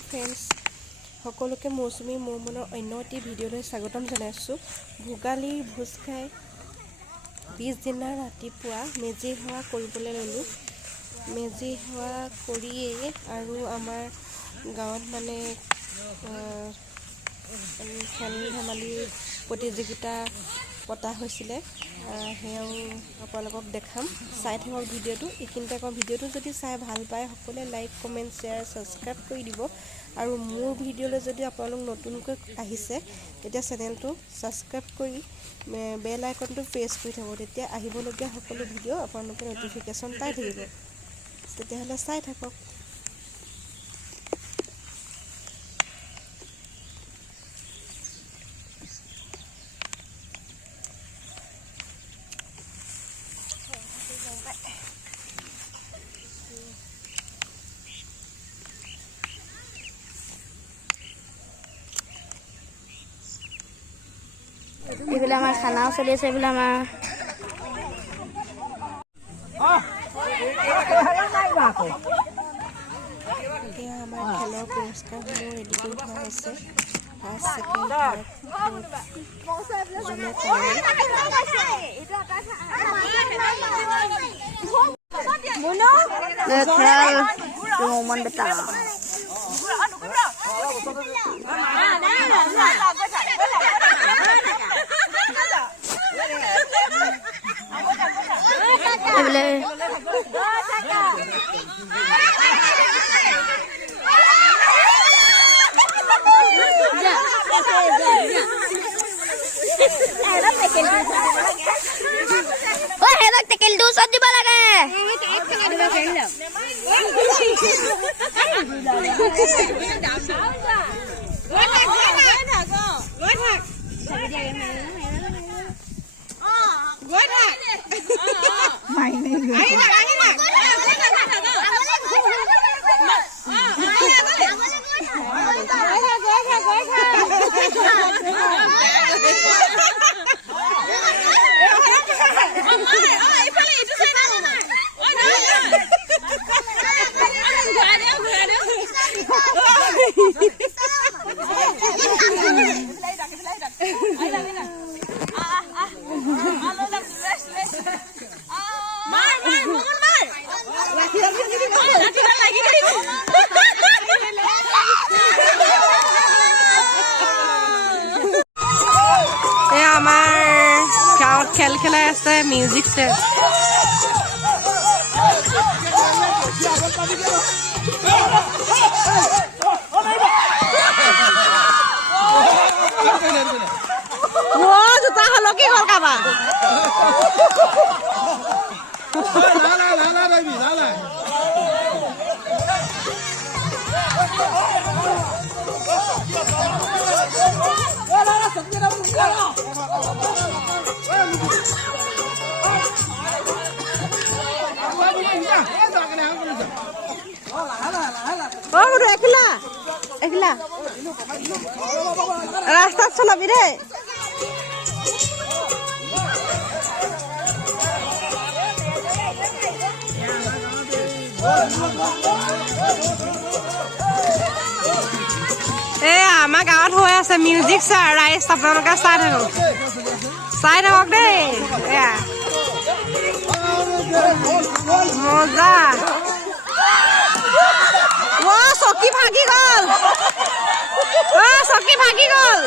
হাই friends, সকলোকে মৌচুমী মৌমনৰ অন্য এটি ভিডিঅ'লৈ স্বাগতম জনাইছোঁ। ভোগালীৰ ভোজ খাই পিছদিনা ৰাতিপুৱা মেজি সেৱা কৰিবলৈ ল'লোঁ। মেজি সেৱা কৰিয়েই আৰু আমাৰ গাঁৱত খেল ধেমালিৰ প্ৰতিযোগিতা পতা হৈছিলে। সেয়াও আপোনালোকক দেখাম, চাই থাকক ভিডিঅ'টো। এইখিনিতে আকৌ ভিডিঅ'টো যদি চাই ভাল পায় সকলোৱে লাইক কমেণ্ট শ্বেয়াৰ ছাবস্ক্ৰাইব কৰি দিব। আৰু মোৰ ভিডিঅ'লৈ যদি আপোনালোক নতুনকৈ আহিছে তেতিয়া চেনেলটো ছাবস্ক্ৰাইব কৰি বেল আইকনটো প্ৰেছ কৰি থ'ব, তেতিয়া আহিবলগীয়া সকলো ভিডিঅ' আপোনালোকে ন'টিফিকেশ্যন পাই থাকিব। তেতিয়াহ'লে চাই থাকক। এইফালে আমাৰ খানাও চলি আছে। এইফালে আমাৰ এতিয়া আমাৰ খেলৰ পুৰস্কাৰসমূহ ৰেডি কৰি থোৱা হৈছে। ফাৰ্ষ্ট ছেকেণ্ড মৌমন বেটা টেকেলটো ওচৰত দিব লাগে। আমাৰ গাঁৱত খেল খেলাই আছে, মিউজিক চেট। জোতা হলকি গ'ল কাবা। একলা ৰাস্তাত চলাবি দেই। আমাৰ গাঁৱত হৈ আছে মিউজিক চাৰ ৰাইজ, আপোনালোকে চাই থাকক দেই। এয়া মজা। চকী ভাগি গ'ল, চকী ভাগি গ'ল।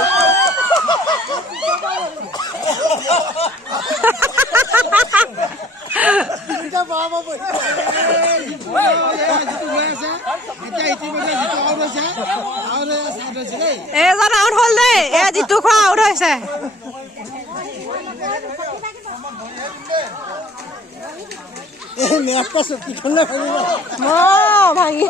এজন আউট হ'ল দেই, জিতু খোৱা আউট হৈছে। ভাঙি